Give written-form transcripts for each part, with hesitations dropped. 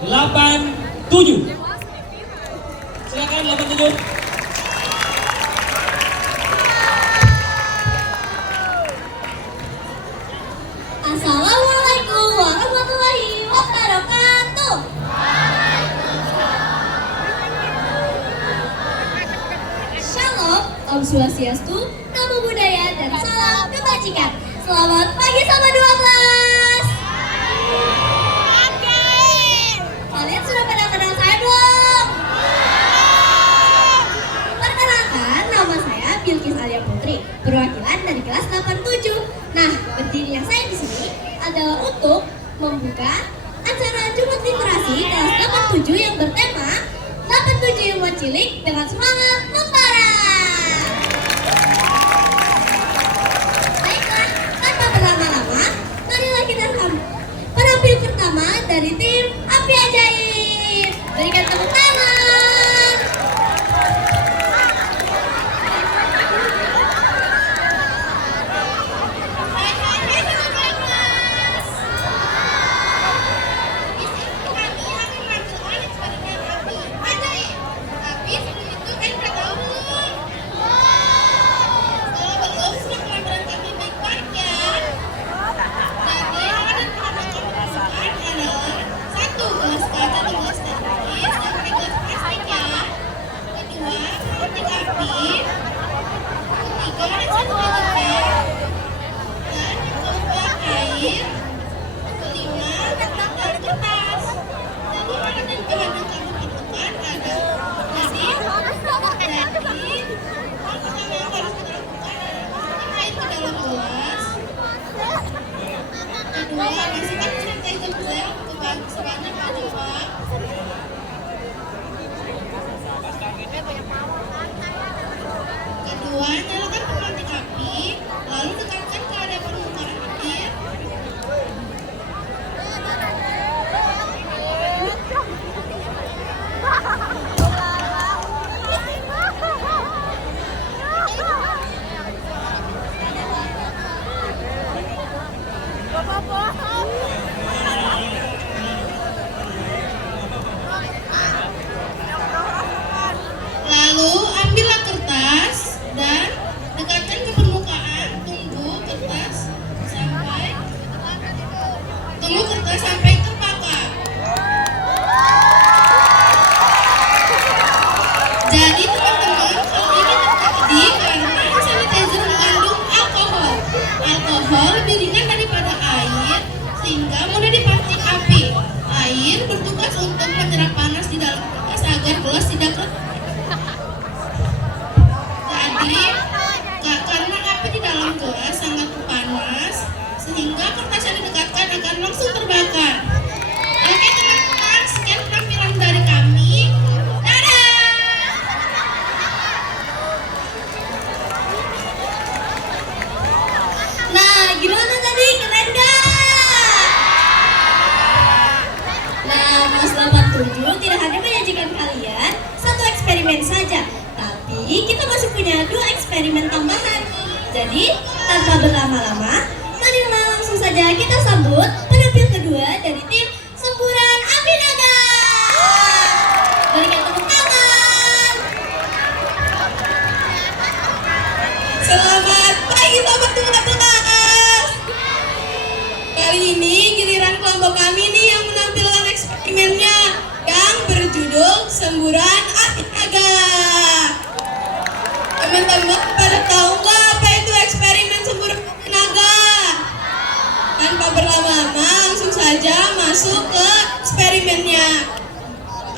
87. Silakan 87. Assalamualaikum warahmatullahi wabarakatuh. Shalom, Om Swastiastu, Namo Buddhaya, dan salam kebajikan. Selamat pagi sama 12. Kalian sudah pada kenal saya belum? Perkenalkan, nama saya Bilkis Alia Putri, perwakilan dari kelas 87. Nah, berdirinya saya di sini adalah untuk membuka acara Jumat Literasi kelas 87 yang bertema 87 Ilmuwan Cilik dengan semangat membara. Baiklah, tanpa berlama-lama, marilah kita penampil pertama dari tim Api Ajaib. Berikan tepuk tangan. Kedua, nyalakan pemantik api, lalu dekatkan ke area permukaan air. Lalu ambillah kertas dan dekatkan ke permukaan. Tunggu kertas sampai terbakar. Jadi teman-teman, hal ini terjadi karena hand sanitizer mengandung alkohol. Alkohol lebih ringan daripada air sehingga mudah dipantik api. Air bertugas untuk menyerap panas di dalam kertas agar gelas tidak retak. Jadi, karena api di dalam gelas sangat panas, sehingga kertas yang didekatkan akan langsung terbakar. Oke teman-teman, sekian penampilan dari kami. Dadah! Nah, gimana tadi? Keren gak? Nah, Mas 87 tidak hanya menyajikan kalian satu eksperimen saja, tapi kita masih punya 2 eksperimen tambahan. Jadi, tanpa berlama-lama, marilah langsung saja kita sambut penampil kedua dari tim Semburan Api Naga. Berikan tepuk tangan. Selamat pagi sobat tugas. Kali ini giliran kelompok kami nih yang menampilkan eksperimennya yang berjudul Semburan Api Naga. Teman-teman pada tahu nggak apa itu eksperimen semburan api naga? Tanpa berlama-lama langsung saja masuk ke eksperimennya.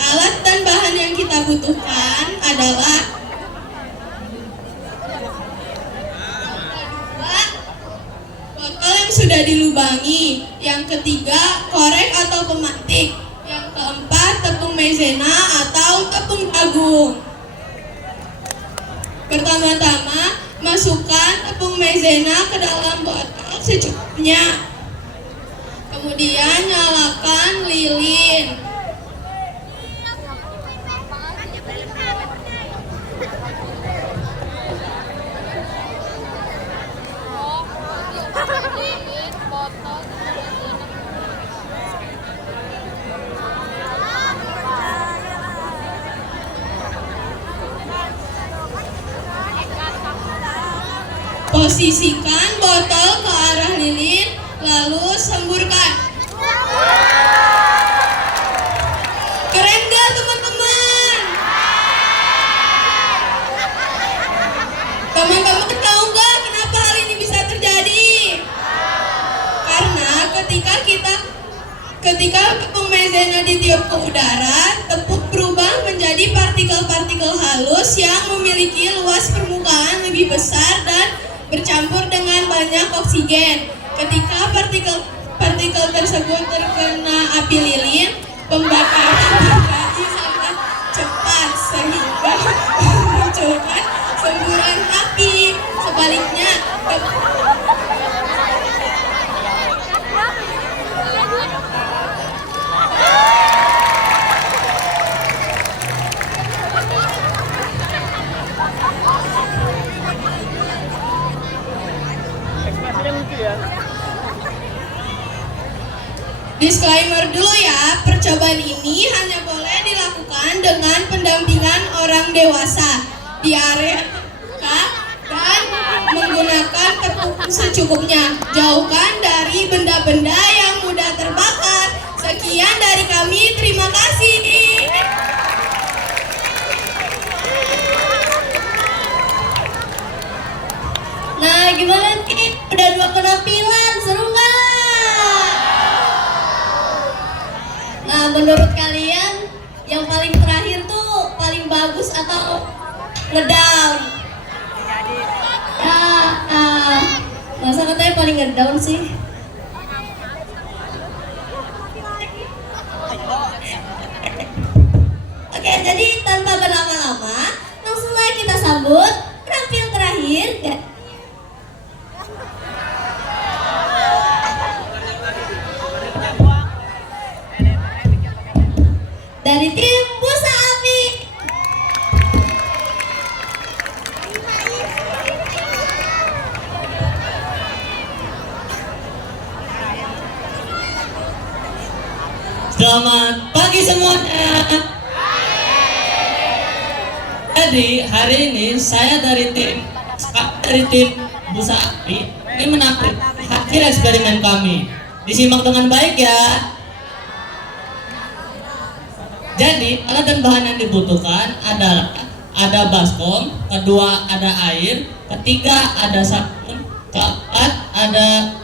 Alat dan bahan yang kita butuhkan adalah botol yang sudah dilubangi, yang ketiga korek atau pemantik, yang keempat tepung maizena atau tepung jagung. Pertama-tama, masukkan tepung maizena ke dalam botol secukupnya. Kemudian nyalakan lilin. Posisikan botol ke arah lilin, lalu semburkan. Keren gak teman-teman? Teman-teman tahu gak kenapa hal ini bisa terjadi? Karena ketika tepung maizena ditiup ke udara, tepung berubah menjadi partikel-partikel halus yang memiliki luas permukaan lebih besar dan bercampur dengan banyak oksigen. Ketika partikel tersebut terkena api lilin, pembakaran terjadi sangat cepat sehingga memunculkan semburan api. Sebaliknya, disclaimer dulu ya, percobaan ini hanya boleh dilakukan dengan pendampingan orang dewasa di area terbuka dan menggunakan tepung secukupnya. Jauhkan dari benda-benda yang mudah terbakar. Sekian dari kami, terima kasih. Nah, gimana nih? Udah 2 penampilan, seru nggak? Nah, menurut kalian yang paling terakhir tuh paling bagus atau ngedown? Masa katanya paling ngedown sih? Oke, jadi tanpa berlama-lama, langsung aja kita sambut penampil terakhir. Dari tim Busa Api. Selamat pagi semuanya. Jadi hari ini saya dari tim Busa Api ini menampilkan hasil eksperimen kami. Disimak dengan baik ya. Jadi alat dan bahan yang dibutuhkan adalah ada baskom, kedua ada air, ketiga ada sabun, keempat ada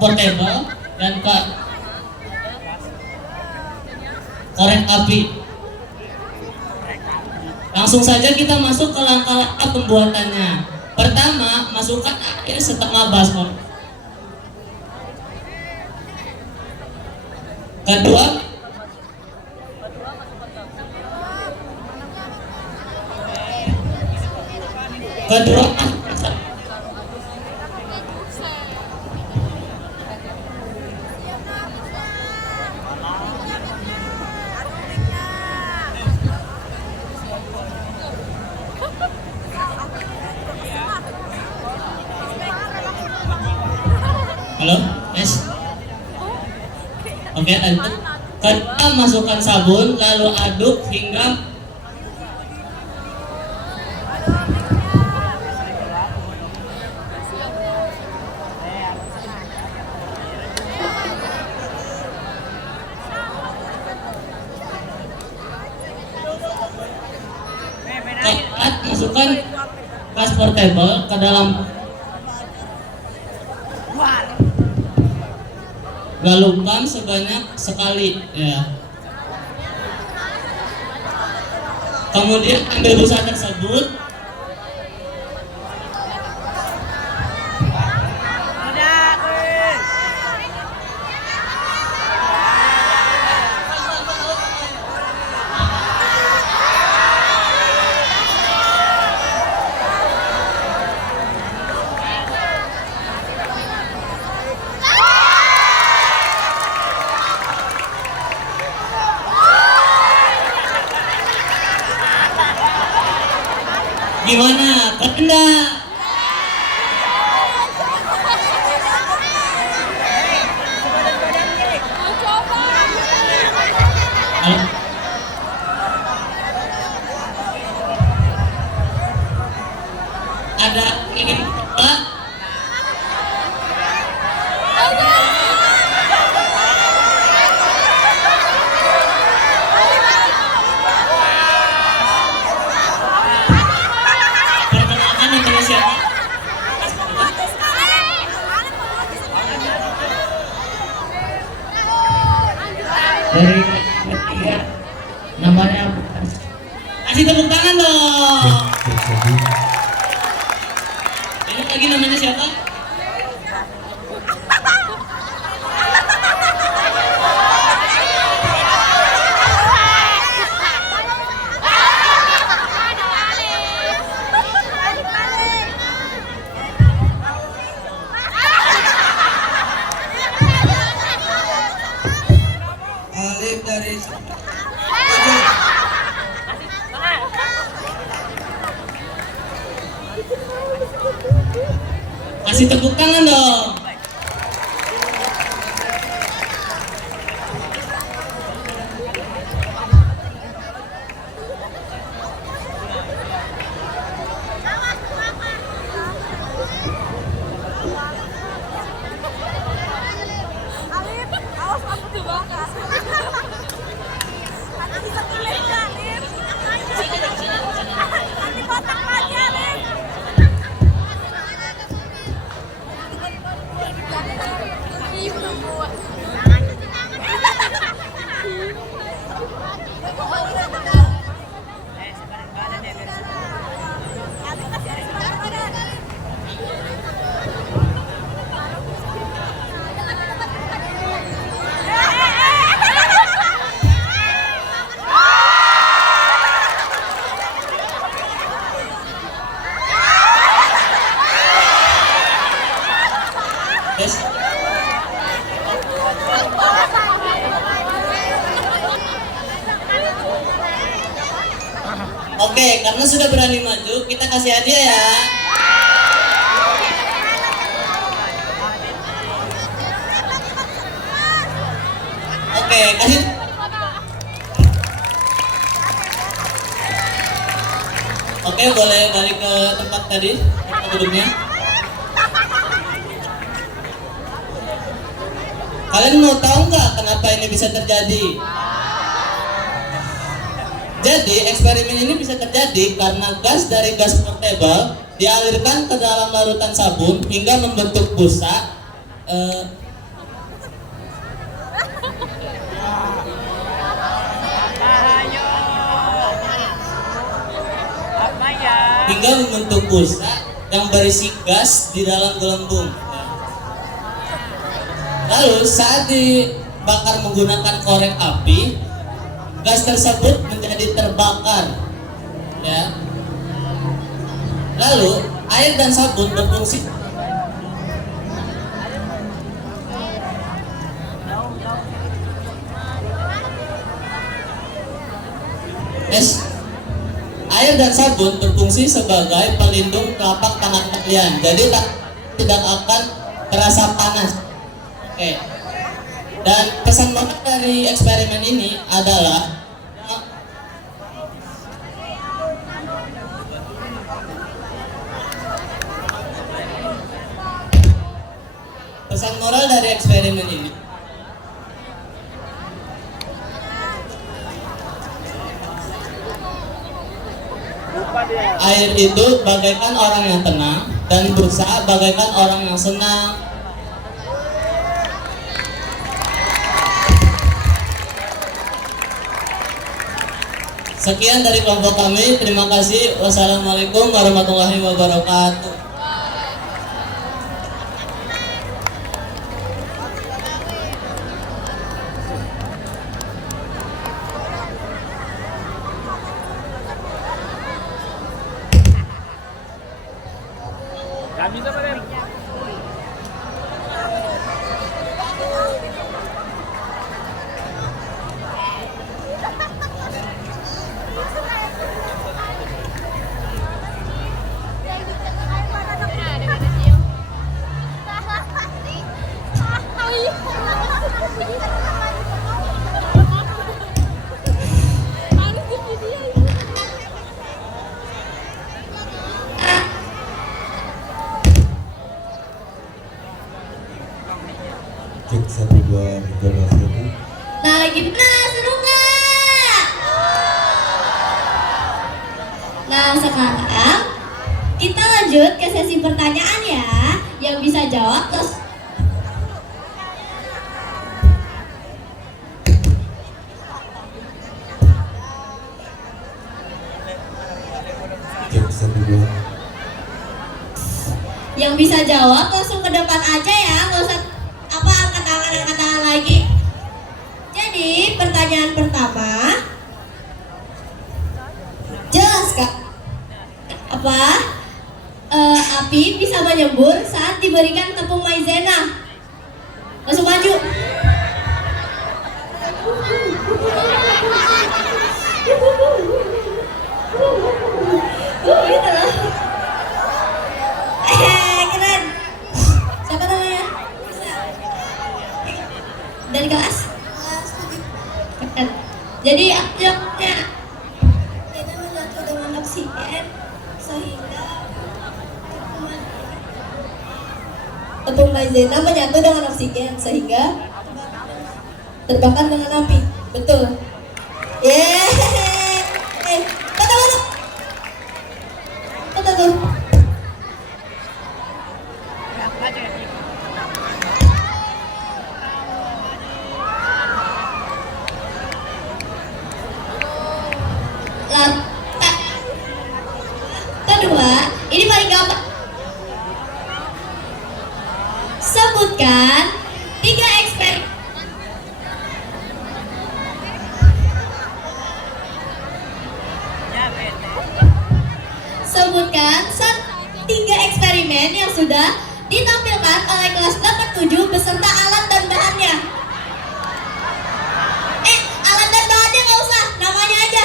portable, dan korek api. Langsung saja kita masuk ke langkah-langkah pembuatannya. Pertama, masukkan air setengah baskom. Kedua, halo, yes. Oke, lanjut. Kedua, masukkan sabun, lalu aduk hingga masukkan gas portable ke dalam galungkan sebanyak sekali ya. Kemudian ambil busa tersebut, gimana? Keren nggak? Ada ingin coba? dari ketiga namanya kasih tepuk tangan dong. Ini lagi namanya siapa? Alif dari Kasih tepuk tangan dong. Alif, awas aku dibakar. Nanti bisa tulis nggak, Alif? Nanti kotak lagi, Alif. Yes. Oke, karena sudah berani maju, kita kasih hadiah ya. Oke, kasih. Oke, boleh balik ke tempat tadi, tempat duduknya. Kalian mau tahu nggak kenapa ini bisa terjadi? Jadi eksperimen ini bisa terjadi karena gas dari gas portable dialirkan ke dalam larutan sabun hingga membentuk busa. Hingga membentuk busa yang berisi gas di dalam gelembung. Lalu saat dibakar menggunakan korek api, gas tersebut menjadi terbakar, ya. Lalu air dan sabun berfungsi air dan sabun berfungsi sebagai pelindung telapak tangan kalian, jadi tidak akan terasa panas. Oke. Dan pesan moral dari eksperimen ini adalah pesan moral dari eksperimen ini air itu bagaikan orang yang tenang dan busa bagaikan orang yang senang. Sekian dari kelompok kami. Terima kasih. Wassalamualaikum warahmatullahi wabarakatuh. Cek 1 2 3 4. Nah, gimana? Seru nggak? Nah, sekarang kita lanjut ke sesi pertanyaan ya. Yang bisa jawab terus bisa dibuat. Yang bisa jawab langsung ke depan aja ya, nggak usah angkat tangan lagi. Jadi pertanyaan pertama, jelas Kak, api bisa menyembur saat diberikan tepung maizena? Langsung maju. Gitu loh. Keren. Siapa namanya? Dari kelas? Keren. Jadi aktifnya ini menyatu dengan oksigen sehingga tepung maizena menyatu dengan oksigen sehingga terbakar dengan api. Betul. Yeay. Betul. Kedua, ini paling gampang. Sebutkan 3 eksperimen. Sebutkan 3 eksperimen yang sudah ditampilkan oleh kelas 87 beserta alat dan bahannya. Alat dan bahannya nggak usah, namanya aja.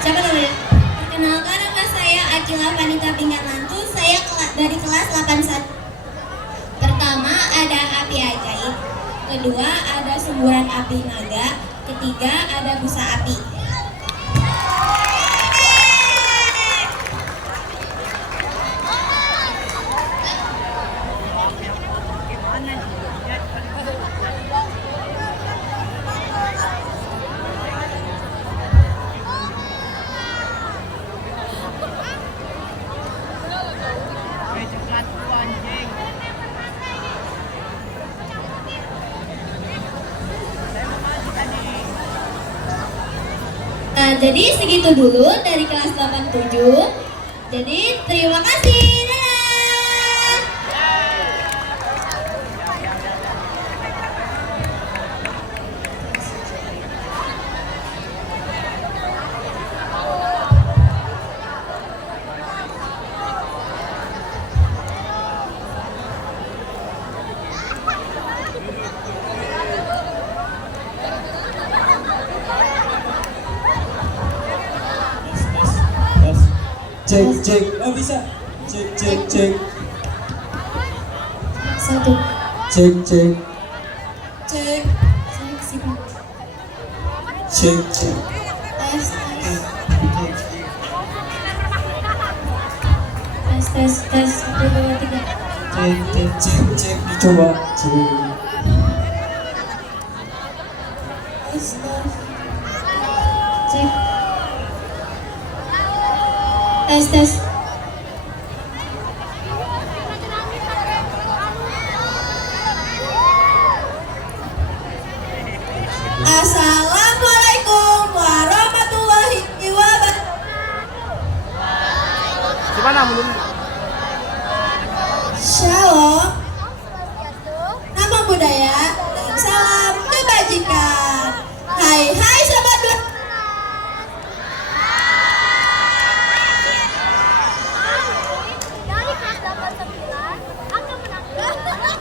Siapa namanya? Perkenalkan, nama saya Akila Vanita Pinganantu. Saya dari kelas 81. Pertama ada api ajaib. Kedua ada semburan api naga. Ketiga ada busa api. Nah, jadi segitu dulu dari kelas 87. Jadi terima kasih. Dadah. Cek, oh bisa. Cek. 1. Cek. Cek. Cek. Tes. 1, 2, 3. Cek. Coba. Cek. Tes. Assalamualaikum warahmatullahi wabarakatuh. Gimana menurut? Shalom, nama budaya dan salam kebajikan. Hai sobat dua. Dari kelas 89 akan menampilkan berat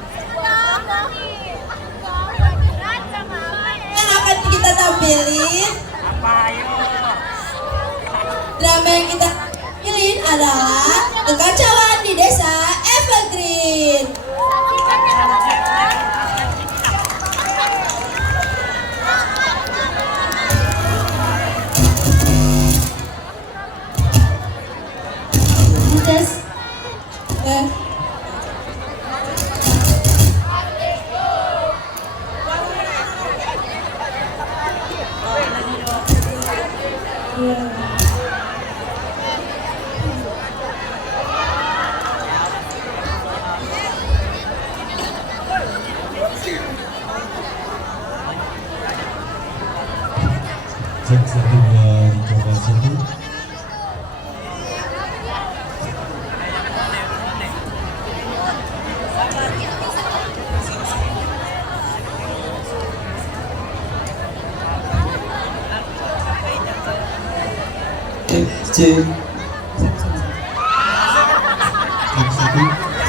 sama apa ya? Yang akan kita tampilin, Apa ayo? drama yang kita tampilin adalah kekacauan di desa Evergreen. Tes. Cek 1 2 dicoba 1. Cek cek 1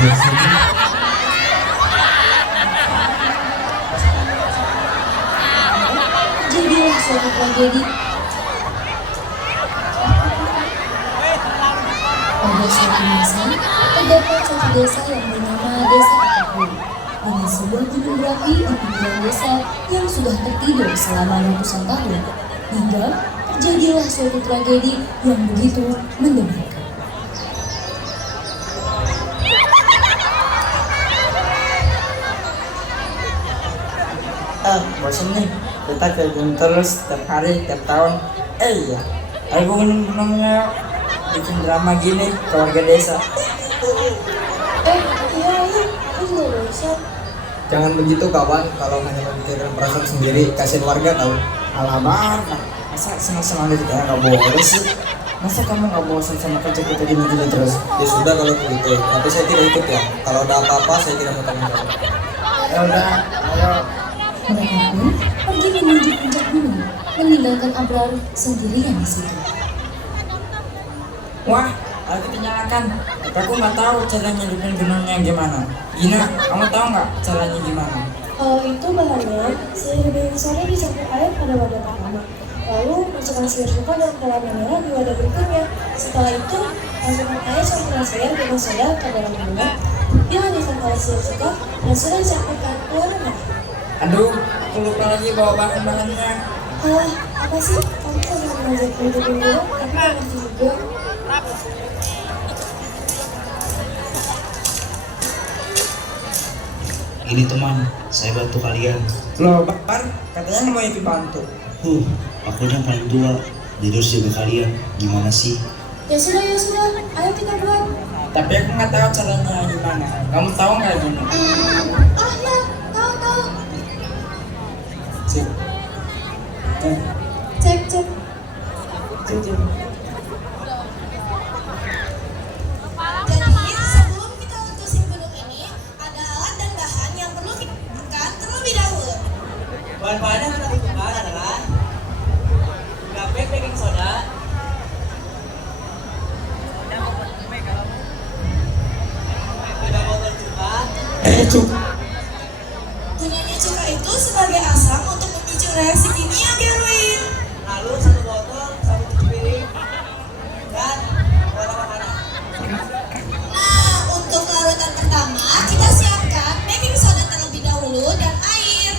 cek 1. Jadilah suatu tragedi. Pada suatu masa, terdapat suatu desa yang bernama Desa Akapul, dengan sebuah gunung berapi di pinggiran desa yang sudah tertidur selama ratusan tahun, hingga terjadilah suatu tragedi yang begitu mendebarkan. Bosan nih, kita ke gunung terus setiap hari, tiap tahun. Iya, aku namanya bikin drama gini ke warga desa. Iya, aku juga bosan. Jangan begitu kawan, kalau hanya memikirkan perasaan sendiri, kasihan warga tahu. Alamak, masa senang-senang dari kita nggak boleh sih? Masa kamu nggak bosan sama kerja kita gini-gini terus? Ya sudah kalau begitu, tapi saya tidak ikut ya. Kalau ada apa-apa, saya tidak mau tanggung jawab. Ya udah, ayo. Mereka pun pergi menuju puncak gunung, meninggalkan Abrar sendirian di situ. Wah, lagi dinyalakan. Tapi aku nggak tahu caranya hidupin gunungnya gimana. Gina, kamu tahu nggak caranya gimana? Kalau itu bahannya, sihir baking soda dicampur air pada wadah pertama. Lalu masukkan sihir cuka dan pewarna merah di wadah berikutnya. Setelah itu, masukkan air campuran sihir baking soda ke dalam wadah. Dilanjutkan oleh sihir cuka dan sudah dicampurkan pewarna merah. Aduh, aku lupa lagi bawa bahan-bahannya. Apa sih? Kamu pernah belajar untuk dulu, tapi gak ngerti juga. Ini teman, saya bantu kalian. Loh, Bakar, katanya mau ikut bantu. Aku yang paling tua, jadi harus jaga kalian. Gimana sih? Ya sudah, ayo kita buat. Tapi aku nggak tahu caranya gimana. Kamu tahu nggak gimana? Ya, tahu. Sip. Cek. Cip. Jadi, sebelum kita letusin gunung ini, ada alat dan bahan yang perlu kita butuhkan terlebih dahulu. Bahan-bahan yang kita butuhkan adalah gula baking soda, ada botol cuka. Cuka. Gunanya cuka itu sebagai asam untuk memicu reaksi kimia Gerwin. Lalu 1 botol sabun cuci piring dan warna makanan. Nah, untuk larutan pertama, kita siapkan baking soda terlebih dahulu dan air.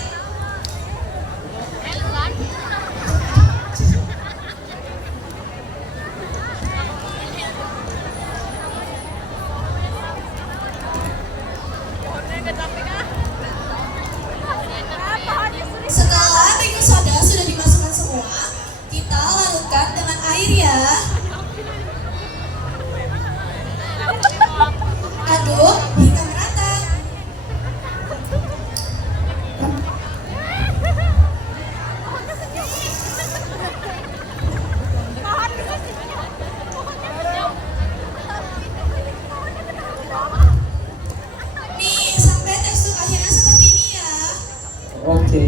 Setelah baking soda sudah dimasukkan semua, kita larutkan dengan air ya. Aduk hingga merata. Nih, sampai tekstur akhirnya seperti ini ya. Oke.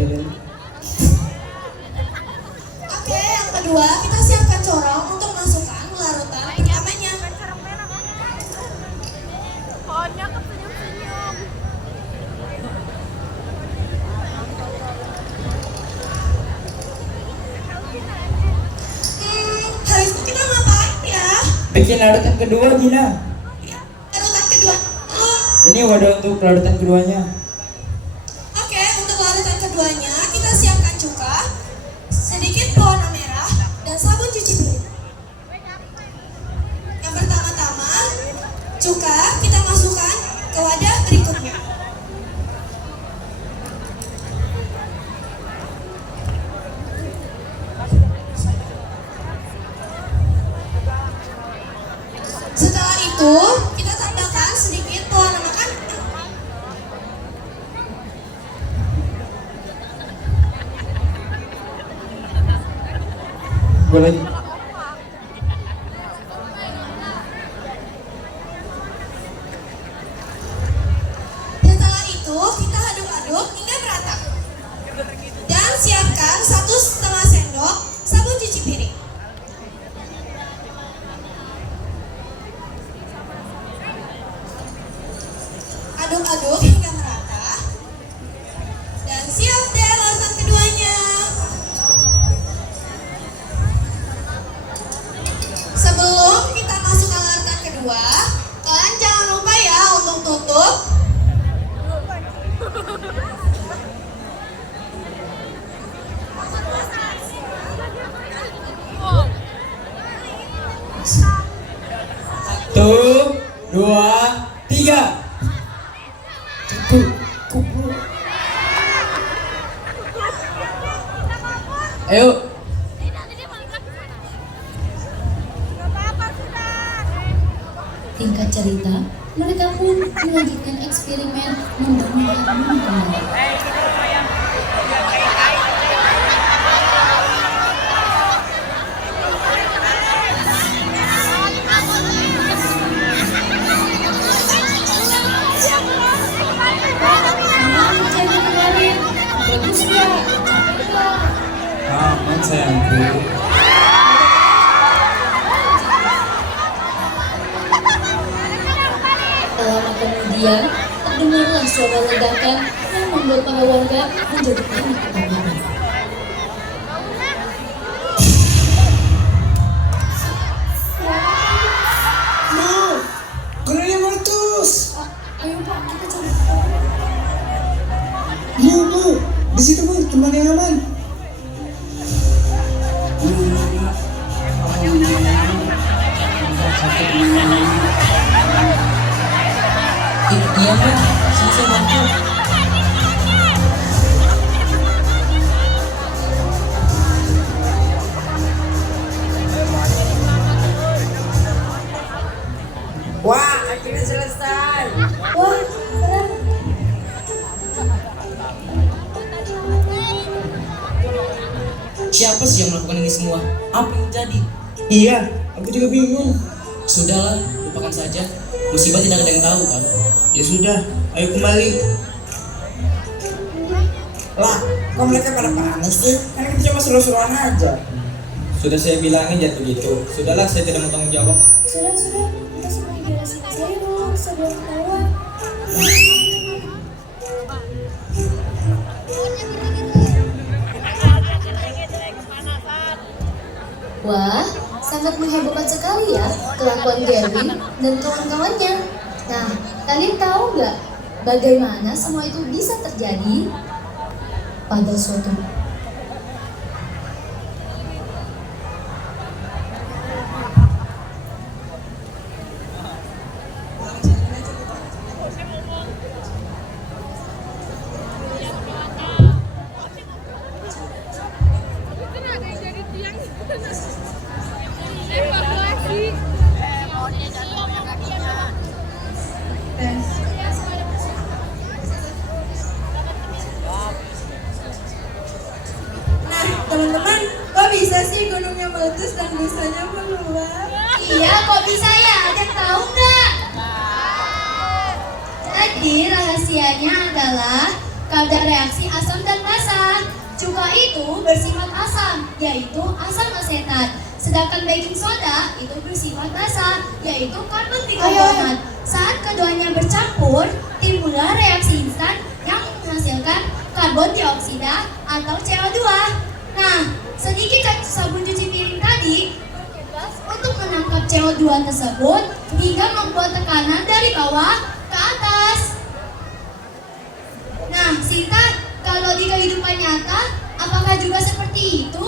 Oke, yang kedua kita siapkan corong untuk masukkan larutan pertamanya. Pohonnya kesenyum-senyum. Habis itu kita ngapain ya? Bikin larutan kedua, Gina. Larutan kedua. Ini wadah untuk larutan keduanya. Oke, untuk larutan keduanya kita siapkan cuka, sedikit pewarna merah, dan sabun cuci piring. Yang pertama-tama, cuka kita masukkan ke wadah berikutnya. Setelah itu, kita tambahkan sedikit pewarna makanan. Gue lagi. Setelah itu, kita aduk-aduk hingga merata. Dan siapkan 1,5 sendok sabun cuci piring. Aduk-aduk hingga merata. Dan siap deh larutan keduanya. Sebelum kita masuk ke larutan kedua, kalian jangan lupa ya untuk tutup. Satu, dua, tiga. Ayo. Tingkat cerita, mereka pun melanjutkan eksperimen membangunkan bumi kembali. Bagus ya, capek nggak? Aman sayangku. Tak lama kemudian, terdengarlah suara ledakan yang membuat para warga menjadi panik ketakutan. Gunungnya meletus. Ayo Pak, kita cari. Bu, di situ bu, tempat yang aman. Iya Pak, saya bantu. Wah, akhirnya selesai. Wah, keren. Siapa sih yang melakukan ini semua? Apa yang terjadi? Iya, aku juga bingung. Sudahlah, lupakan saja. Musibah tidak ada yang tahu kan? Ya sudah, ayo kembali. Lah, kok mereka pada panas sih? Kan kita cuma seru-seruan aja. Sudah saya bilangin jangan begitu. Sudahlah, saya tidak mau tanggung jawab. Sudah, kita semua beresin saya dong sebelum ketahuan. Wah, sangat menghebohkan sekali ya kelakuan Gerwin dan kawan-kawannya. Nah, kalian tahu nggak bagaimana semua itu bisa terjadi? Pada suatu Nah, teman-teman, kok bisa sih gunungnya meletus dan busanya meluap? Iya, kok bisa ya? Ada yang tahu nggak? Jadi rahasianya adalah kadar reaksi asam dan basa. Cuka itu bersifat asam, yaitu asam asetat. Sedangkan baking soda itu bersifat basa, yaitu karbon bikarbonat. Saat keduanya bercampur, timbullah reaksi instan yang menghasilkan karbon dioksida atau CO2. Nah, sedikit sabun cuci piring tadi bertugas untuk menangkap CO2 tersebut hingga membuat tekanan dari bawah ke atas. Nah, Sinta, kalau di kehidupan nyata, apakah juga seperti itu?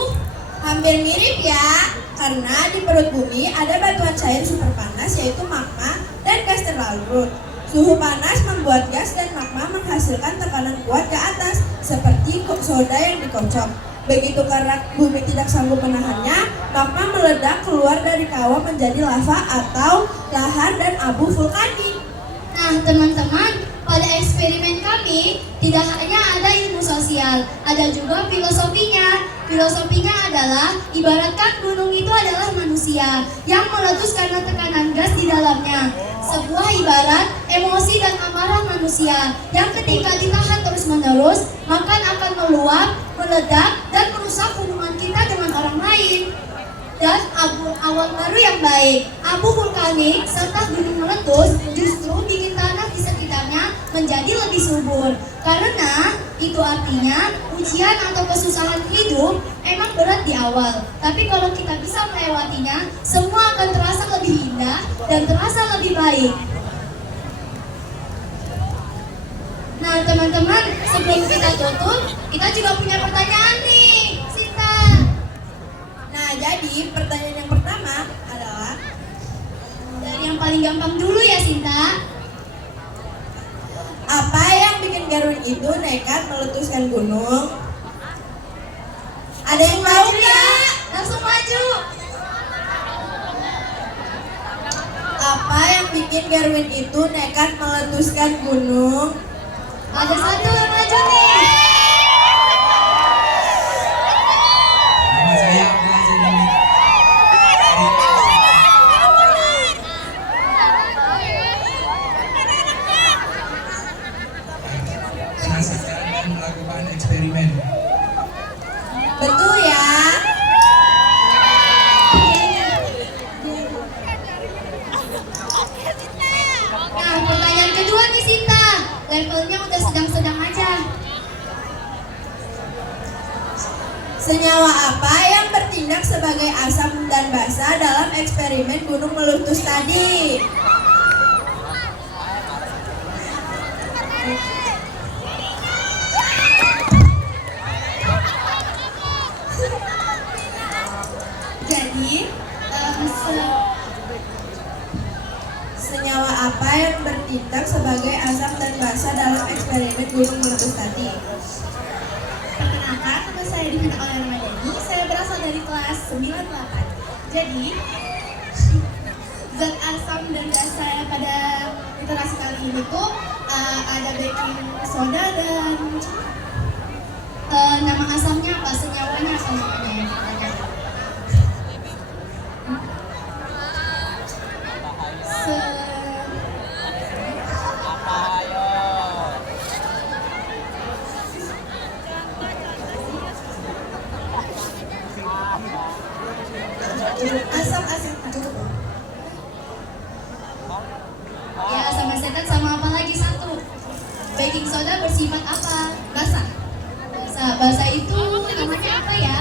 Hampir mirip ya, karena di perut bumi ada batuan cair super panas yaitu magma dan gas terlarut. Suhu panas membuat gas dan magma menghasilkan tekanan kuat ke atas seperti soda yang dikocok. Begitu karena bumi tidak sanggup menahannya, magma meledak keluar dari kawah menjadi lava atau lahar dan abu vulkanik. Nah, teman-teman, pada eksperimen kami tidak hanya ada ilmu sosial sosial. Ada juga filosofinya. Filosofinya adalah ibaratkan gunung itu adalah manusia yang meletus karena tekanan gas di dalamnya. Sebuah ibarat emosi dan amarah manusia yang ketika ditahan terus-menerus maka akan meluap, meledak, dan merusak hubungan kita dengan orang lain. Dan awan baru yang baik, abu vulkanik serta gunung meletus justru bikin tanah di sekitarnya menjadi lebih subur. Karena itu artinya ujian atau kesusahan hidup emang berat di awal, tapi kalau kita bisa melewatinya, semua akan terasa lebih indah dan terasa lebih baik. Nah teman-teman, sebelum kita tutup, kita juga punya pertanyaan nih, Sinta. Nah, jadi pertanyaan yang pertama adalah Dari yang paling gampang dulu ya Sinta. apa yang bikin Garwin itu nekat meletuskan gunung? Ada yang tahu nggak? Langsung maju. Apa yang bikin Garwin itu nekat meletuskan gunung? Ada satu yang maju nih. Nama saya Abdullah Zainami. Penasaran dan melakukan eksperimen. Betul ya. Nah pertanyaan kedua nih Sinta. Levelnya udah sedang-sedang aja. Senyawa apa yang bertindak sebagai asam dan basa dalam eksperimen gunung meletus tadi? Jadi Senyawa apa yang bertindak sebagai asam dan basa dalam eksperimen gunung meletus tadi? Perkenalkan, nama saya Divina oleh Ramadhani. Saya berasal dari kelas 98. Jadi, zat asam dan basa pada literasi kali ini tuh ada baking soda dan nama asamnya apa? Senyawanya apa namanya yang ditanya? Asam asetat. Ya, asam asetat sama apa lagi satu? Baking soda bersifat apa? Basah. Basah. Basah itu namanya apa ya?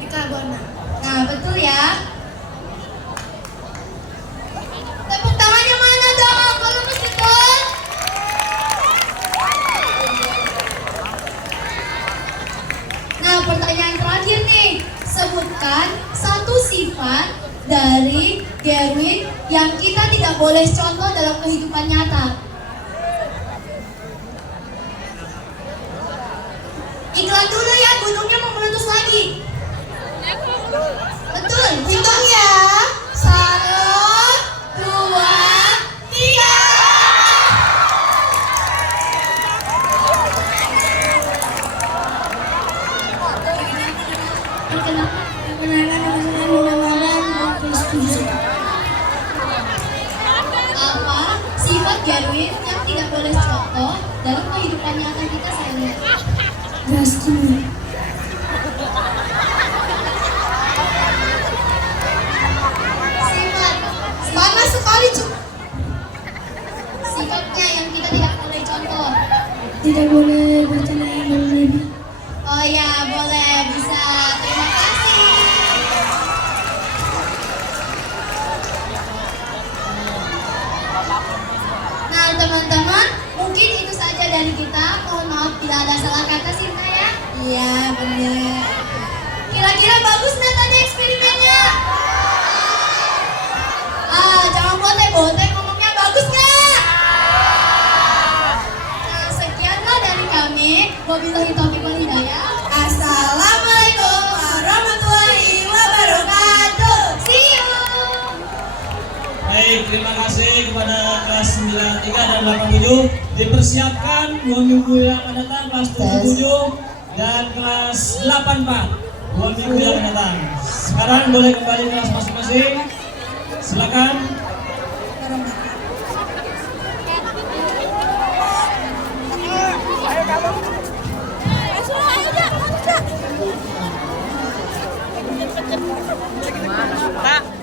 Bikarbonat. Nah, betul ya. Tepuk tangannya mana dong? Kalau betul. Nah, pertanyaan terakhir nih. Sebutkan satu sifat dari Garwin yang kita tidak boleh contoh dalam kehidupan nyata. Iklan dulu ya, gunungnya mau meletus lagi. Betul, hitung ya. 1, 2, 3. Apa sifat Garwin yang tidak boleh contoh dalam kehidupan nyata kita sehari-hari? Sifat panas sekali cu. Sifatnya yang kita tidak boleh contoh. Tidak boleh bercanda yang berlebihan. Oh ya boleh, bisa. Terima kasih. Nah teman-teman, mungkin itu saja dari kita. Mohon maaf bila ada salah kata Sinta ya. Iya, benar. Kira-kira bagus nggak tadi eksperimennya? Jangan botek-botek, ngomongnya bagus nggak? Nah, sekianlah dari kami. Wabillahi taufiq wal hidayah. Assalamualaikum warahmatullahi wabarakatuh. See 87 dipersiapkan 2 minggu yang akan datang kelas 77 dan kelas 84 2 minggu yang akan datang. Sekarang boleh kembali kelas masing-masing. Silakan.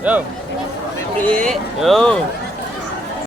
Yo. Yo.